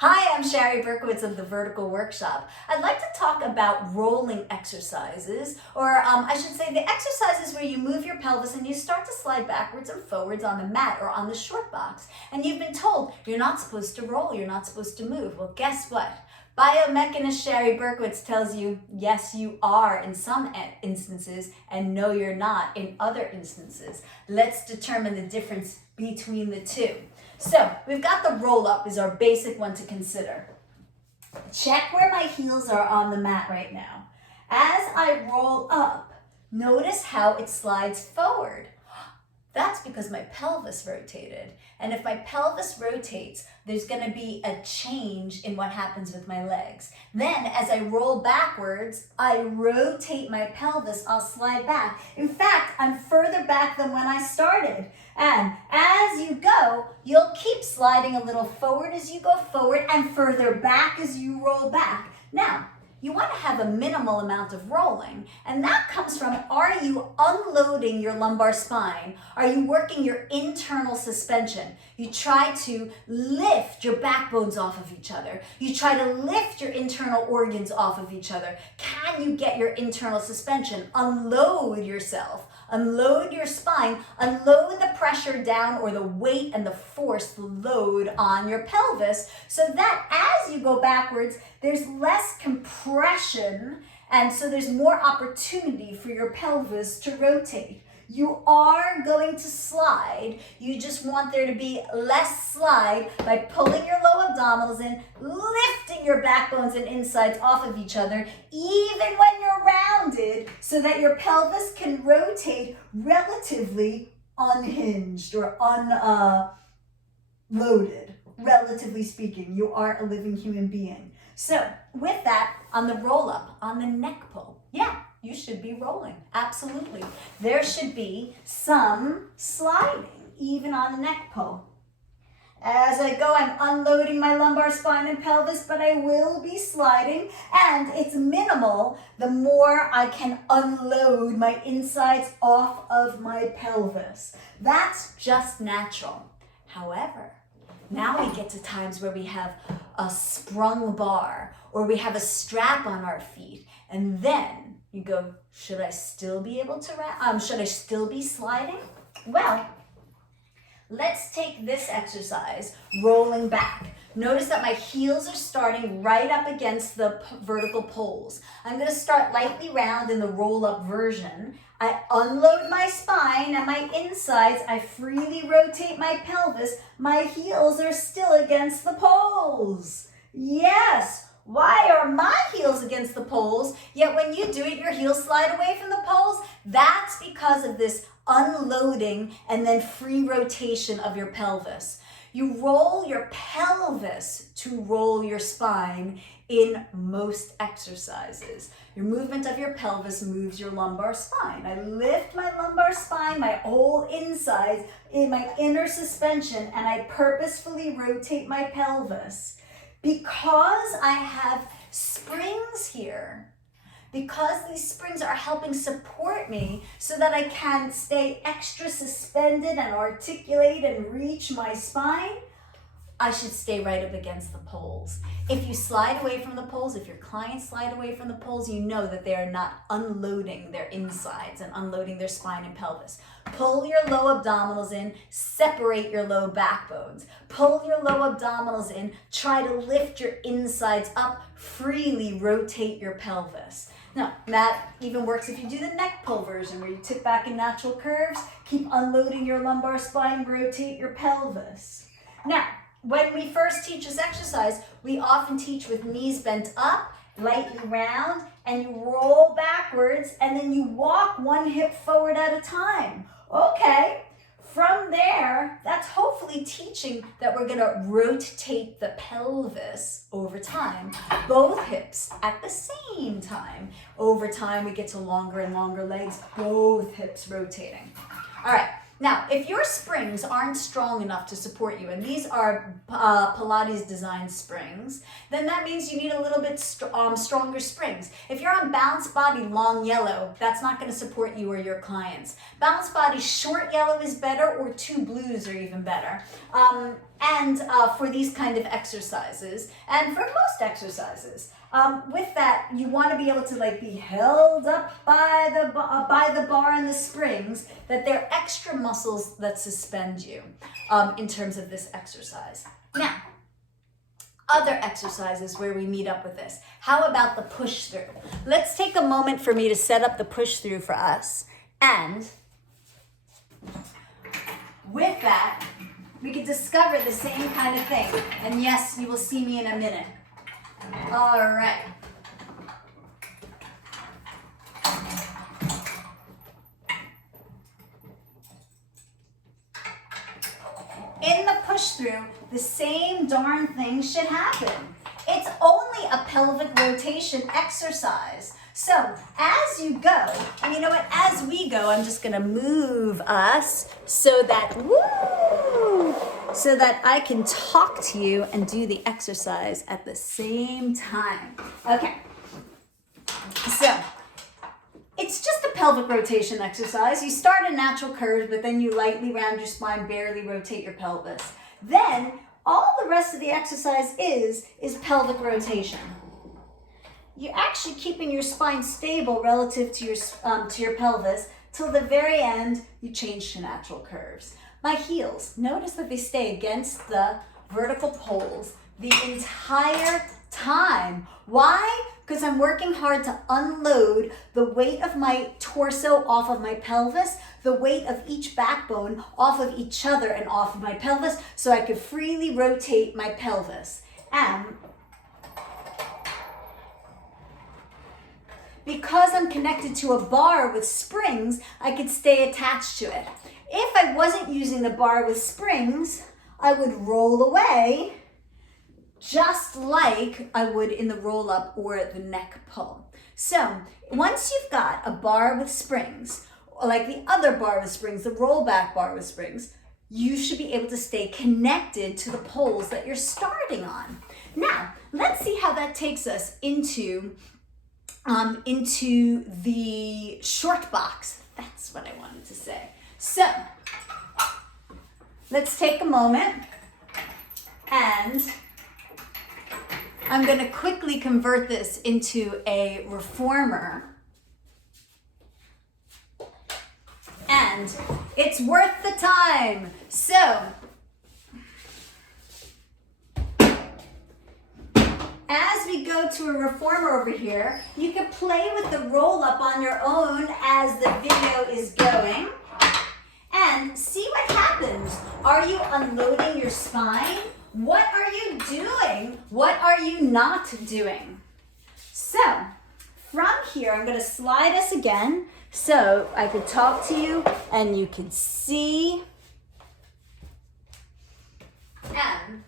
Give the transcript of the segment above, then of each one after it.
Hi, I'm Shari Berkowitz of the Vertical Workshop. I'd like to talk about rolling exercises, or I should say the exercises where you move your pelvis and you start to slide backwards and forwards on the mat or on the short box. And you've been told you're not supposed to roll, you're not supposed to move. Well, guess what? Biomechanist Shari Berkowitz tells you, yes, you are in some instances, and no, you're not in other instances. Let's determine the difference between the two. So we've got the roll up is our basic one to consider. Check where my heels are on the mat right now. As I roll up, notice how it slides forward. That's because my pelvis rotated. And if my pelvis rotates, there's going to be a change in what happens with my legs. Then as I roll backwards, I rotate my pelvis, I'll slide back. In fact, I'm further back than when I started. And as you go, you'll keep sliding a little forward as you go forward and further back as you roll back. Now, you want to have a minimal amount of rolling, and that comes from, are you unloading your lumbar spine? Are you working your internal suspension? You try to lift your backbones off of each other. You try to lift your internal organs off of each other. Can you get your internal suspension? Unload yourself. Unload your spine, unload the pressure down or the weight and the force, the load on your pelvis, so that as you go backwards, there's less compression, and so there's more opportunity for your pelvis to rotate. You are going to slide. You just want there to be less slide by pulling your low abdominals in, lifting your backbones and insides off of each other, even when you're rounded, so that your pelvis can rotate relatively unhinged or unloaded. Relatively speaking, you are a living human being. So with that, on the roll up, on the neck pull, yeah, you should be rolling, absolutely. There should be some sliding, even on the neck pull. As I go, I'm unloading my lumbar spine and pelvis, but I will be sliding, and it's minimal the more I can unload my insides off of my pelvis. That's just natural. However, now we get to times where we have a sprung bar or we have a strap on our feet, and then you go, should I still be able to, should I still be sliding? Well, let's take this exercise, rolling back. Notice that my heels are starting right up against the vertical poles. I'm going to start lightly round in the roll-up version. I unload my spine and my insides. I freely rotate my pelvis. My heels are still against the poles. Yes. Why are my heels against the poles, yet when you do it, your heels slide away from the poles? That's because of this unloading and then free rotation of your pelvis. You roll your pelvis to roll your spine in most exercises. Your movement of your pelvis moves your lumbar spine. I lift my lumbar spine, my whole insides, in my inner suspension, and I purposefully rotate my pelvis. Because I have springs here, because these springs are helping support me so that I can stay extra suspended and articulate and reach my spine, I should stay right up against the poles. If you slide away from the poles, if your clients slide away from the poles, you know that they are not unloading their insides and unloading their spine and pelvis. Pull your low abdominals in, separate your low backbones. Pull your low abdominals in, try to lift your insides up, freely rotate your pelvis. Now, that even works if you do the neck pull version where you tip back in natural curves, keep unloading your lumbar spine, rotate your pelvis. Now, when we first teach this exercise, we often teach with knees bent up, lightly round, and you roll backwards, and then you walk one hip forward at a time. Okay, from there, that's hopefully teaching that we're gonna rotate the pelvis over time, both hips at the same time. Over time, we get to longer and longer legs, both hips rotating. All right. Now, if your springs aren't strong enough to support you, and these are Pilates design springs, springs, then that means you need a little bit stronger springs. If you're on balanced body, long yellow, that's not going to support you or your clients. Balanced body, short yellow is better, or 2 blues are even better. For these kind of exercises, and for most exercises. With that, you want to be able to like be held up by the bar and the springs, that they're extra muscles that suspend you in terms of this exercise. Now, other exercises where we meet up with this. How about the push through? Let's take a moment for me to set up the push through for us. And with that, we can discover the same kind of thing. And yes, you will see me in a minute. All right. In the push through, the same darn thing should happen. It's only a pelvic rotation exercise. So as you go, and you know what, as we go, I'm just gonna move us so that, so that I can talk to you and do the exercise at the same time. Okay, so it's just a pelvic rotation exercise. You start in natural curves, but then you lightly round your spine, barely rotate your pelvis. Then all the rest of the exercise is pelvic rotation. You're actually keeping your spine stable relative to your pelvis till the very end. You change to natural curves. My heels, notice that they stay against the vertical poles the entire time. Why? Because I'm working hard to unload the weight of my torso off of my pelvis, the weight of each backbone off of each other and off of my pelvis, so I could freely rotate my pelvis. And because I'm connected to a bar with springs, I could stay attached to it. If I wasn't using the bar with springs, I would roll away just like I would in the roll up or the neck pull. So once you've got a bar with springs, like the other bar with springs, the rollback bar with springs, you should be able to stay connected to the poles that you're starting on. Now, let's see how that takes us into the short box. That's what I wanted to say. So let's take a moment, and I'm going to quickly convert this into a reformer. And it's worth the time. So as we go to a reformer over here, you can play with the roll up on your own as the video is going and see what happens. Are you unloading your spine? What are you doing? What are you not doing? So from here, I'm going to slide us again so I could talk to you and you can see. And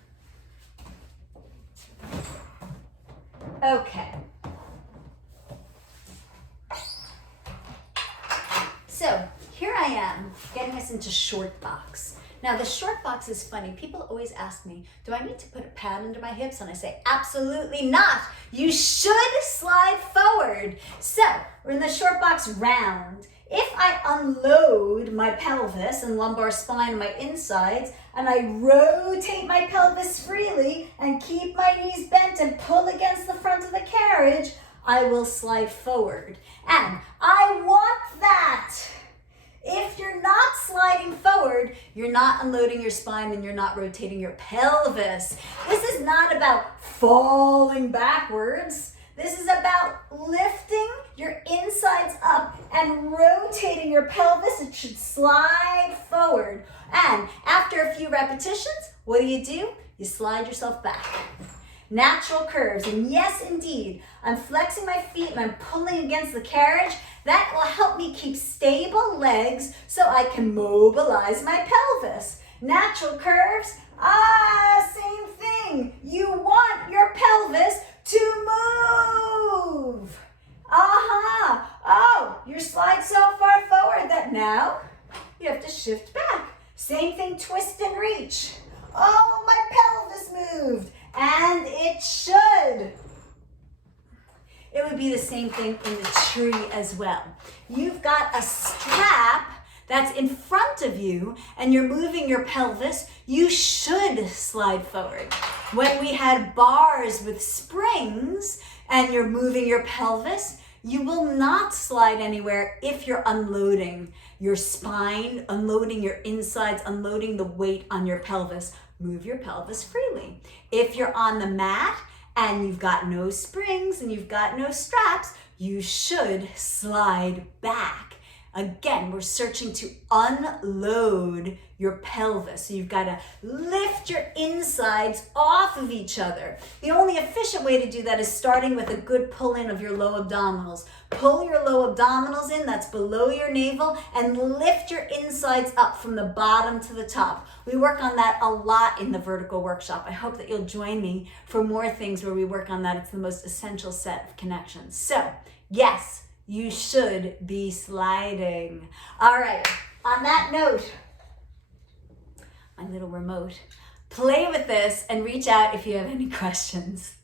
okay. So here I am getting us into short box. Now the short box is funny. People always ask me, do I need to put a pad under my hips? And I say, absolutely not. You should slide forward. So we're in the short box round. If I unload my pelvis and lumbar spine and my insides, and I rotate my pelvis freely and keep my knees bent and pull against the front of the carriage, I will slide forward. And I want that. If you're not sliding forward, you're not unloading your spine and you're not rotating your pelvis. This is not about falling backwards. This is about lifting your insides up and rotating your pelvis. It should slide forward. And after a few repetitions, what do? You slide yourself back. Natural curves. And yes, indeed, I'm flexing my feet and I'm pulling against the carriage. That will help me keep stable legs so I can mobilize my pelvis. Natural curves, same thing. You want your pelvis to move. Oh, you slide so far forward that now you have to shift back. Same thing, twist and reach. Oh, my pelvis moved. And it it should. It would be the same thing in the tree as well. You've got a strap that's in front of you and you're moving your pelvis, you should slide forward. When we had bars with springs and you're moving your pelvis, you will not slide anywhere if you're unloading your spine, unloading your insides, unloading the weight on your pelvis. Move your pelvis freely. If you're on the mat and you've got no springs and you've got no straps, you should slide back. Again, we're searching to unload your pelvis. So you've got to lift your insides off of each other. The only efficient way to do that is starting with a good pull in of your low abdominals. Pull your low abdominals in, that's below your navel, and lift your insides up from the bottom to the top. We work on that a lot in the vertical workshop. I hope that you'll join me for more things where we work on that. It's the most essential set of connections. So, yes, you should be sliding. All right, on that note, my little remote, play with this and reach out if you have any questions.